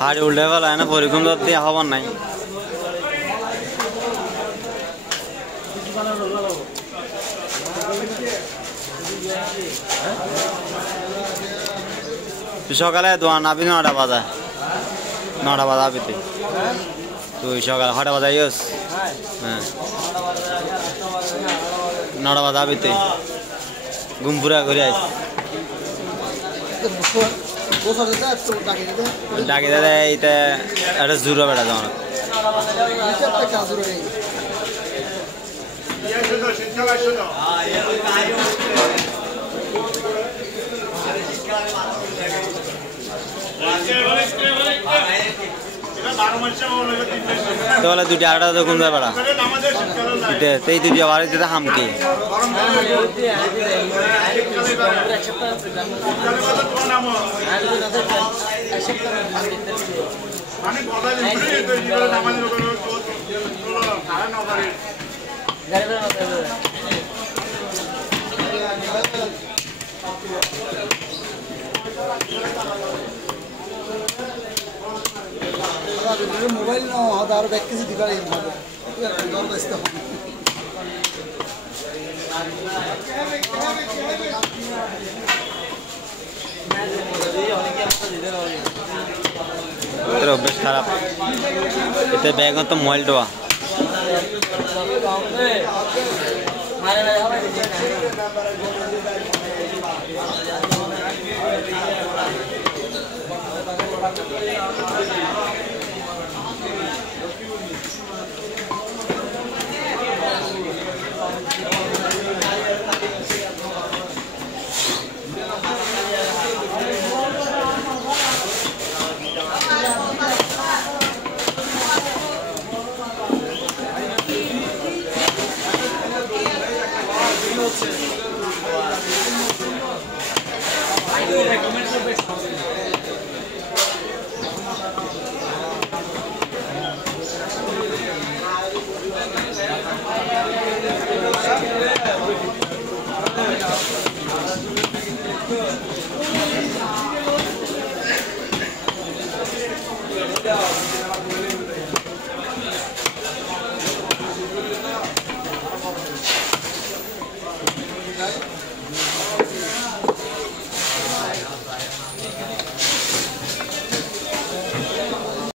হাড়ি উল্টে ফেলা না পরিকম দিয়ে হবার নাই সকালে দোয়ান আবি 9টা বাজে 9টা বাজে আবি তুই সকালে 6টা বাজে ইয়স হ্যাঁ 9টা বাজে আবি তুই ঘুম পুরা করে আইস ডাকি দাদা এইটা একটা জুড়ো বেড়া যেমন তাহলে দুটি আড়া তো ঘুম যায় বেড়া এই দুটি বাড়িতে হামকি মোবাইল নাও আর ব্যাগ কিছু দিবার অভ্যাস খারাপ এতে ব্যাগ তো মোবাইল টোয়া